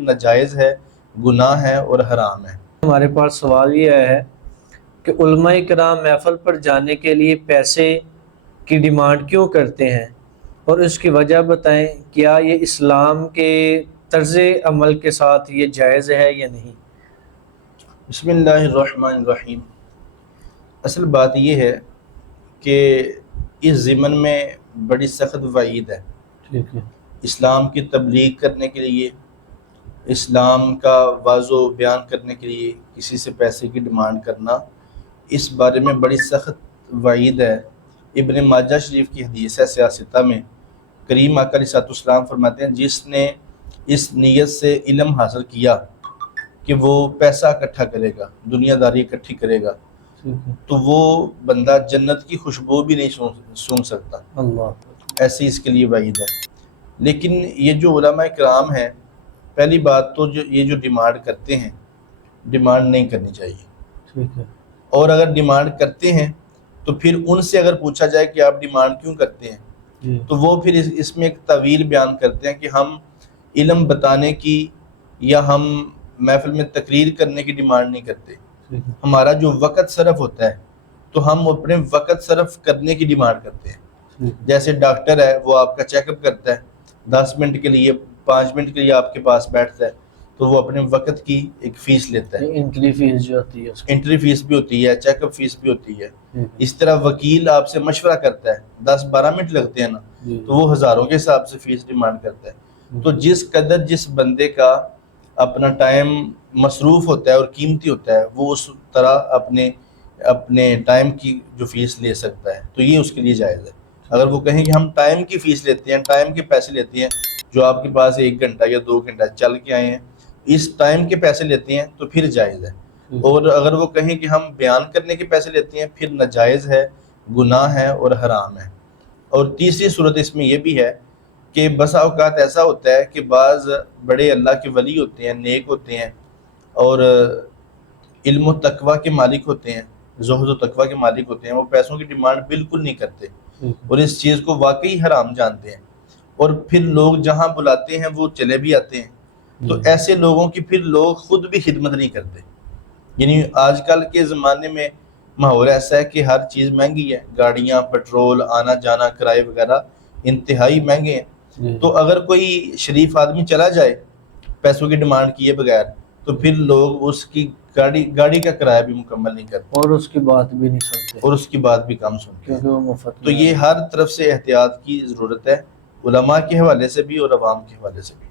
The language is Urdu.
ناجائز ہے، گناہ ہے اور حرام ہے۔ ہمارے پاس سوال یہ ہے کہ علماء کرام محفل پر جانے کے لیے پیسے کی ڈیمانڈ کیوں کرتے ہیں اور اس کی وجہ بتائیں، کیا یہ اسلام کے طرز عمل کے ساتھ یہ جائز ہے یا نہیں؟ بسم اللہ الرحمن الرحیم۔ اصل بات یہ ہے کہ اس ضمن میں بڑی سخت وعید ہے۔ ٹھیک ہے۔ اسلام کی تبلیغ کرنے کے لیے، اسلام کا واضح و بیان کرنے کے لیے کسی سے پیسے کی ڈیمانڈ کرنا، اس بارے میں بڑی سخت وعید ہے۔ ابن ماجہ شریف کی حدیث ہے سیاستہ میں، کریم آقا علیہ السلام فرماتے ہیں جس نے اس نیت سے علم حاصل کیا کہ وہ پیسہ اکٹھا کرے گا، دنیا داری اکٹھی کرے گا، تو وہ بندہ جنت کی خوشبو بھی نہیں سونگھ سکتا۔ اللہ، ایسی اس کے لیے وعید ہے۔ لیکن یہ جو علماء کرام ہیں، پہلی بات تو یہ جو ڈیمانڈ کرتے ہیں، ڈیمانڈ نہیں کرنی چاہیے۔ ٹھیک ہے۔ اور اگر ڈیمانڈ کرتے ہیں تو پھر ان سے اگر پوچھا جائے کہ آپ ڈیمانڈ کیوں کرتے ہیں، تو وہ پھر اس میں ایک طویل بیان کرتے ہیں کہ ہم علم بتانے کی یا ہم محفل میں تقریر کرنے کی ڈیمانڈ نہیں کرتے، ہمارا جو وقت صرف ہوتا ہے تو ہم اپنے وقت صرف کرنے کی ڈیمانڈ کرتے ہیں۔ جیسے ڈاکٹر ہے، وہ آپ کا چیک اپ کرتا ہے، 10 منٹ کے لیے 5 منٹ کے لیے آپ کے پاس بیٹھتا ہے، تو وہ اپنے وقت کی ایک فیس لیتا ہے۔ انٹری فیس جو ہوتی ہے، انٹری فیس بھی ہوتی ہے، چیک اپ فیس بھی ہوتی ہے۔ اس طرح وکیل آپ سے مشورہ کرتا ہے، 10-12 منٹ لگتے ہیں نا، تو وہ ہزاروں کے حساب سے فیس ڈیمانڈ کرتا ہے۔ تو جس قدر جس بندے کا اپنا ٹائم مصروف ہوتا ہے اور قیمتی ہوتا ہے، وہ اس طرح اپنے ٹائم کی جو فیس لے سکتا ہے، تو یہ اس کے لیے جائز ہے۔ اگر وہ کہیں کہ ہم ٹائم کی فیس لیتے ہیں، ٹائم کے پیسے لیتے ہیں، جو آپ کے پاس 1 گھنٹہ یا 2 گھنٹہ چل کے آئے ہیں، اس ٹائم کے پیسے لیتے ہیں تو پھر جائز ہے۔ اور اگر وہ کہیں کہ ہم بیان کرنے کے پیسے لیتے ہیں، پھر ناجائز ہے، گناہ ہے اور حرام ہے۔ اور تیسری صورت اس میں یہ بھی ہے کہ بسا اوقات ایسا ہوتا ہے کہ بعض بڑے اللہ کے ولی ہوتے ہیں، نیک ہوتے ہیں اور علم و تقوی کے مالک ہوتے ہیں، زہد و تقوی کے مالک ہوتے ہیں، وہ پیسوں کی ڈیمانڈ بالکل نہیں کرتے اور اس چیز کو واقعی حرام جانتے ہیں، اور پھر لوگ جہاں بلاتے ہیں وہ چلے بھی آتے ہیں۔ تو ایسے لوگوں کی پھر لوگ خود بھی خدمت نہیں کرتے۔ یعنی آج کل کے زمانے میں ماحول ایسا ہے کہ ہر چیز مہنگی ہے، گاڑیاں، پیٹرول، آنا جانا، کرائے وغیرہ انتہائی مہنگے ہیں۔ تو اگر کوئی شریف آدمی چلا جائے پیسوں کی ڈیمانڈ کیے بغیر، تو پھر لوگ اس کی گاڑی کا کرایہ بھی مکمل نہیں کرتے اور اس کی بات بھی نہیں سنتے، اور اس کی بات بھی کم سنتے ہیں۔ کیونکہ وہ مفت تو یہ ہر طرف سے احتیاط کی ضرورت ہے، علماء کے حوالے سے بھی اور عوام کے حوالے سے بھی۔